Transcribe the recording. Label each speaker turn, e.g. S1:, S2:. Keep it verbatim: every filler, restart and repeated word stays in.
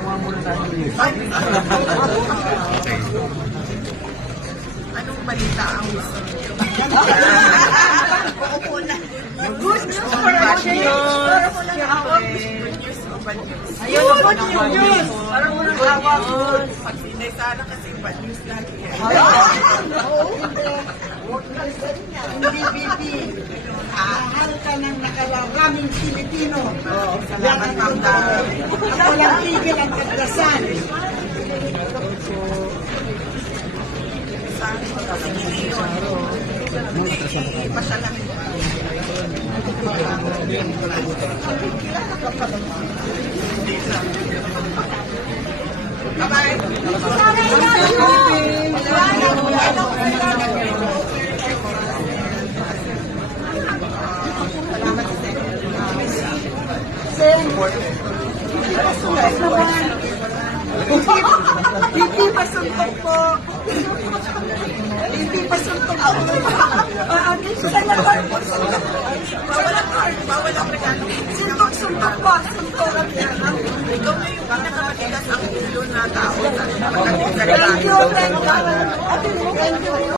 S1: Kuha muna tayo ng news.
S2: Anong balita ang gusto niyo? Opo na.
S3: Good news for a change.
S2: Para mo lang ako. Good news o bad news?
S3: Ayun, good news. Parang walang hawak.
S2: Pag hindi sana kasi bad news lagi.
S3: Hindi, Bibi. Mahal ka ng nakalaraming Pilipino.
S2: Salamat, Ma'am Dara.
S3: Ako lang tigil ang pagdasal.
S2: Hindi, pasalamin ko. Bye-bye.
S3: Bibi, pasuntok po. Bibi, pasuntok po. Ah, dito sa naman po.
S2: Bawal ang card, bawal ang regalo.
S3: Suntok, suntok po. Suntok.
S2: Ikaw na yung pinakamatigas ang ulo na tao sa
S3: Thank you, thank you. Thank you.